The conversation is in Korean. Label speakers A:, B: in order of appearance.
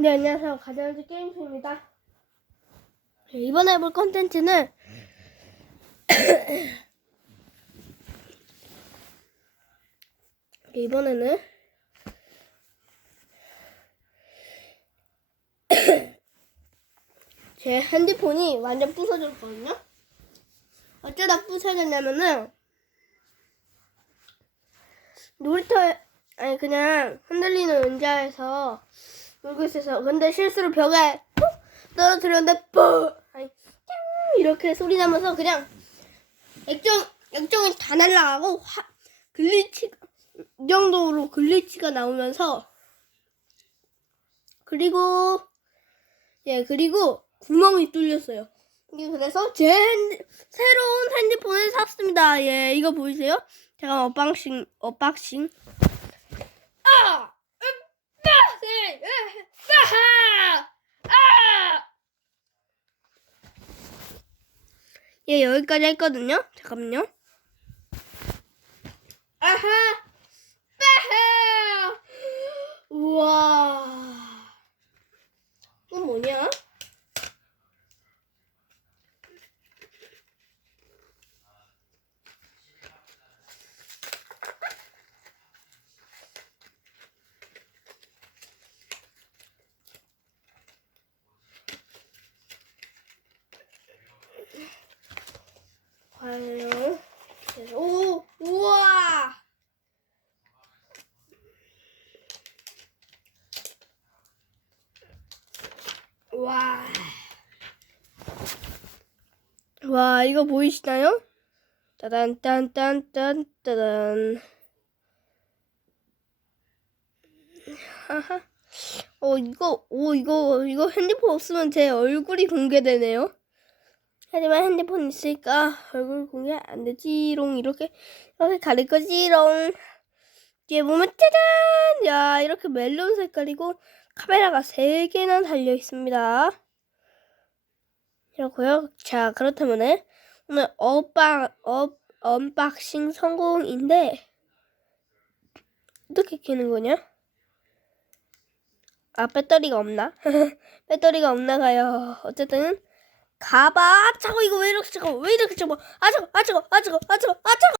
A: 네, 안녕하세요. 가자연즈 게임쇼입니다. 네, 이번에 해볼 컨텐츠는 네, 이번에는 제 핸드폰이 완전 부서졌거든요. 어쩌다 부서졌냐면은 놀이터 아니 그냥 흔들리는 의자에서 놀고 있어서 근데 실수로 벽에 푹 떨어뜨렸는데 뽀 아니 짱 이렇게 소리 나면서 그냥 액정 액정이 다 날라가고 화, 글리치 이 정도로 글리치가 나오면서 그리고 예 그리고 구멍이 뚫렸어요. 이게 그래서 제 핸드, 새로운 핸드폰을 샀습니다. 예 이거 보이세요? 제가 언박싱 언박싱 아! 으빠세! 으빠하! 아! 예, 여기까지 했거든요. 잠깐만요. 아하! 빠하! 우와. 이건 뭐냐? 과연 오 우와 와. 와, 이거 보이시나요? 따단, 딴, 딴, 딴, 따단. 하하. 어, 이거, 오, 이거, 이거 핸드폰 없으면 제 얼굴이 공개되네요. 하지만 핸드폰 있으니까 얼굴 공개 안 되지롱. 이렇게, 이렇게 가릴 거지롱. 뒤에 보면 짜잔! 야, 이렇게 멜론 색깔이고, 카메라가 3개나 달려 있습니다. 이렇고요. 자, 그렇다면은 오늘 언박 업 언박싱 성공인데 어떻게 켜는 거냐? 아, 배터리가 없나? 배터리가 없나 가요. 어쨌든 가봐. 아, 차고 이거 왜 이렇게 차고? 왜 이렇게 차고? 아, 차고. 아, 차고. 아, 차고. 아, 차고. 아, 차고.